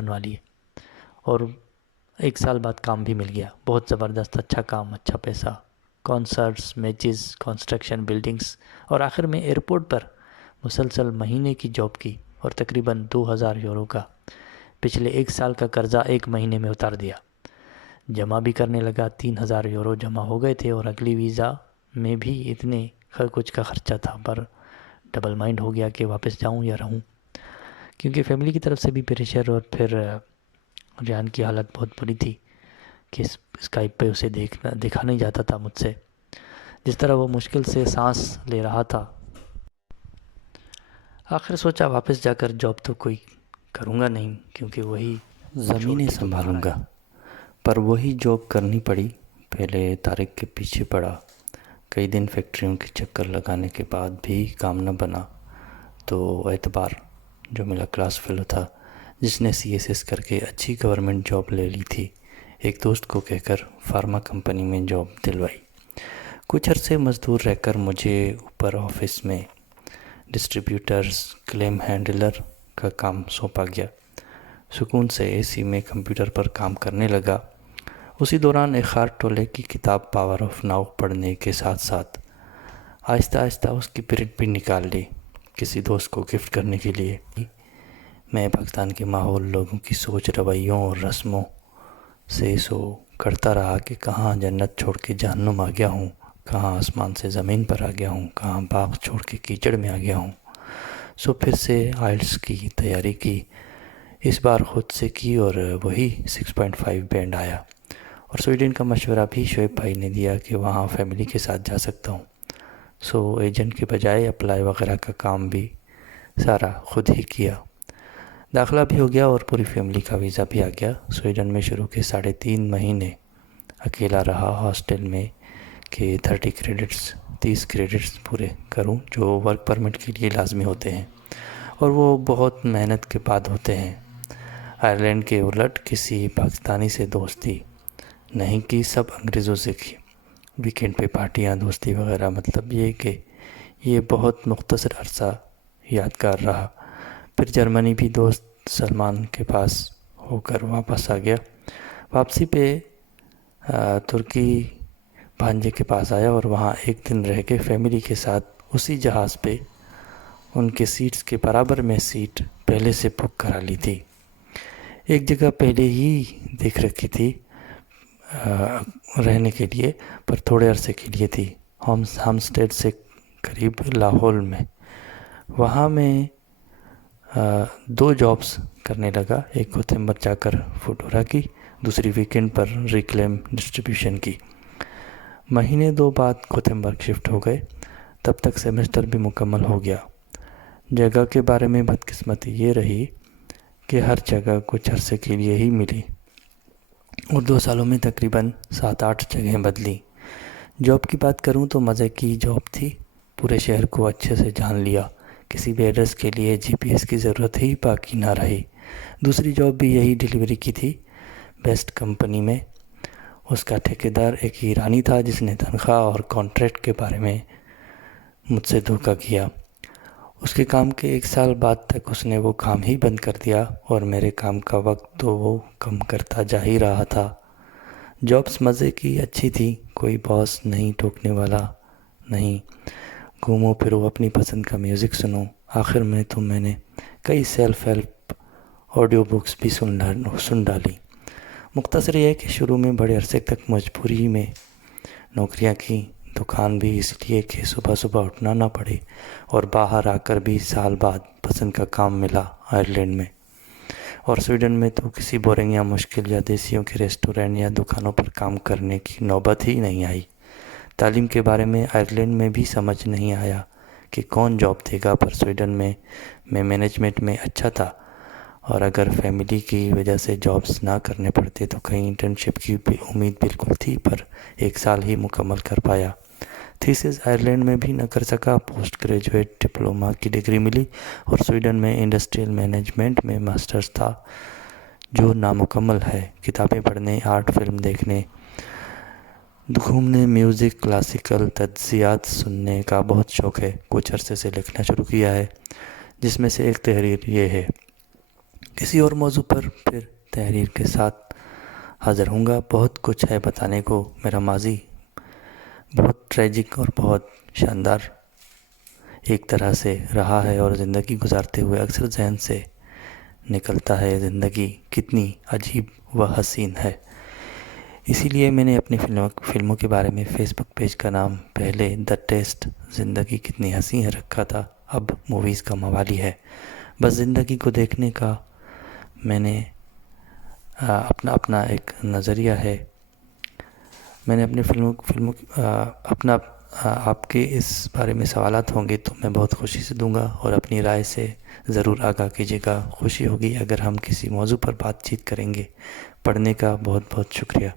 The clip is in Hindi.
बनवा लिए और 1 साल बाद काम भी मिल गया। बहुत ज़बरदस्त अच्छा काम, अच्छा पैसा, कॉन्सर्ट्स, मैचेस, कंस्ट्रक्शन, बिल्डिंग्स और आखिर में एयरपोर्ट पर मुसलसल महीने की जॉब की और तकरीबन 2000 यूरो का पिछले 1 साल का कर्ज़ा 1 महीने में उतार दिया। जमा भी करने लगा, 3000 यूरो जमा हो गए थे और अगली वीज़ा में भी इतने कुछ का ख़र्चा था, पर डबल माइंड हो गया कि वापस जाऊं या रहूं, क्योंकि फैमिली की तरफ से भी प्रेशर और फिर रियान की हालत बहुत बुरी थी कि स्काइप पे उसे देखा नहीं जाता था मुझसे। जिस तरह वो मुश्किल से सांस ले रहा था, आखिर सोचा वापस जाकर जॉब तो कोई करूँगा नहीं, क्योंकि वही ज़मीनें छोड़ के तो बाहर संभालूंगा, आया। पर वही जॉब करनी पड़ी। पहले तारिक के पीछे पड़ा, कई दिन फैक्ट्रियों के चक्कर लगाने के बाद भी काम न बना, तो एतबार जो मिला क्लास फेलो था, जिसने CSS करके अच्छी गवर्नमेंट जॉब ले ली थी, एक दोस्त को कहकर फार्मा कंपनी में जॉब दिलवाई। कुछ अरसे मज़दूर रहकर मुझे ऊपर ऑफिस में डिस्ट्रीब्यूटर्स क्लेम हैंडलर का काम सौंपा गया। सुकून से AC में कंप्यूटर पर काम करने लगा। उसी दौरान एक खार टोले की किताब पावर ऑफ नाउ पढ़ने के साथ साथ आहिस्ता आहिस्ता उसकी प्रिंट भी निकाल ली, किसी दोस्त को गिफ्ट करने के लिए। मैं पाकिस्तान के माहौल, लोगों की सोच, रवैयों और रस्मों से करता रहा कि कहाँ जन्नत छोड़ के जहन्नुम आ गया हूँ, कहाँ आसमान से ज़मीन पर आ गया हूँ, कहाँ बाग छोड़ के कीचड़ में आ गया हूँ। फिर से आइल्स की तैयारी की, इस बार ख़ुद से की और वही 6.5 बैंड आया। और स्वीडन का मशवरा भी शोएब भाई ने दिया कि वहाँ फैमिली के साथ जा सकता हूँ। एजेंट के बजाय अप्लाई वगैरह का काम भी सारा खुद ही किया। दाखिला भी हो गया और पूरी फैमिली का वीज़ा भी आ गया। स्वीडन में शुरू के 3.5 महीने अकेला रहा हॉस्टल में कि 30 क्रेडिट्स पूरे करूं, जो वर्क परमिट के लिए लाजमी होते हैं और वो बहुत मेहनत के बाद होते हैं। आयरलैंड के उलट किसी पाकिस्तानी से दोस्ती नहीं की, सब अंग्रेज़ों से की। वीकेंड पे पार्टियां, दोस्ती वगैरह, मतलब ये कि ये बहुत मुख्तसर अरसा यादगार रहा। फिर जर्मनी भी दोस्त सलमान के पास होकर वापस आ गया। वापसी पे तुर्की भांजे के पास आया और वहाँ एक दिन रह के फैमिली के साथ उसी जहाज़ पे उनके सीट्स के बराबर में सीट पहले से बुक करा ली थी। एक जगह पहले ही देख रखी थी रहने के लिए, पर थोड़े अरसे के लिए थी, हामस्टेड से करीब लाहौल में। वहाँ मैं 2 जॉब्स करने लगा, एक गोतेम्बर जाकर फोटोरा की, दूसरी वीकेंड पर रिक्लेम डिस्ट्रीब्यूशन की। महीने 2 बाद गोतेम्बर शिफ्ट हो गए, तब तक सेमेस्टर भी मुकम्मल हो गया। जगह के बारे में बदकिस्मती ये रही कि हर जगह कुछ अरसे के लिए ही मिली और 2 सालों में तकरीबन 7-8 जगहें बदली। जॉब की बात करूं तो मज़े की जॉब थी, पूरे शहर को अच्छे से जान लिया, किसी भी एड्रेस के लिए GPS की ज़रूरत ही बाकी ना रही। दूसरी जॉब भी यही डिलीवरी की थी, बेस्ट कंपनी में। उसका ठेकेदार एक ईरानी था जिसने तनख्वाह और कॉन्ट्रैक्ट के बारे में मुझसे धोखा किया। उसके काम के 1 साल बाद तक उसने वो काम ही बंद कर दिया और मेरे काम का वक्त तो वो कम करता जा ही रहा था। जॉब्स मज़े की अच्छी थी, कोई बॉस नहीं, टोकने वाला नहीं, घूमो फिरो, अपनी पसंद का म्यूज़िक सुनो। आखिर में तो मैंने कई सेल्फ हेल्प ऑडियो बुक्स भी सुन डाली। मुख्तसर ये है कि शुरू में बड़े अरसे तक मजबूरी में नौकरियां की, दुकान भी इसलिए कि सुबह सुबह उठना ना पड़े, और बाहर आकर भी साल बाद पसंद का काम मिला आयरलैंड में। और स्वीडन में तो किसी बोरिंग या मुश्किल या देसियों के रेस्टोरेंट या दुकानों पर काम करने की नौबत ही नहीं आई। तालीम के बारे में आयरलैंड में भी समझ नहीं आया कि कौन जॉब देगा, पर स्वीडन में मैं मैनेजमेंट में अच्छा था और अगर फैमिली की वजह से जॉब्स ना करने पड़ते तो कहीं इंटर्नशिप की भी उम्मीद बिल्कुल थी, पर 1 साल ही मुकम्मल कर पाया। थीसिस आयरलैंड में भी न कर सका, पोस्ट ग्रेजुएट डिप्लोमा की डिग्री मिली और स्वीडन में इंडस्ट्रियल मैनेजमेंट में मास्टर्स था, जो नामुकम्मल है। किताबें पढ़ने, आर्ट फिल्म देखने, घूमने, म्यूज़िक, क्लासिकल तज्ज़ियात सुनने का बहुत शौक़ है। कुछ अरसे से लिखना शुरू किया है, जिसमें से एक तहरीर ये है किसी और मौजू पर फिर तहरीर के साथ हाज़िर होऊंगा। बहुत कुछ है बताने को। मेरा माजी बहुत ट्रेजिक और बहुत शानदार एक तरह से रहा है, और ज़िंदगी गुजारते हुए अक्सर जहन से निकलता है ज़िंदगी कितनी अजीब व हसीन है। इसीलिए मैंने अपनी फिल्मों के बारे में फेसबुक पेज का नाम पहले द टेस्ट ज़िंदगी कितनी हसीन है रखा था, अब मूवीज़ का मवाली है। बस ज़िंदगी को देखने का मैंने अपना एक नज़रिया है। मैंने अपनी फिल्मों अपना आपके इस बारे में सवालात होंगे तो मैं बहुत खुशी से दूंगा, और अपनी राय से ज़रूर आगाह कीजिएगा। खुशी होगी अगर हम किसी मौजू पर बातचीत करेंगे। पढ़ने का बहुत बहुत शुक्रिया।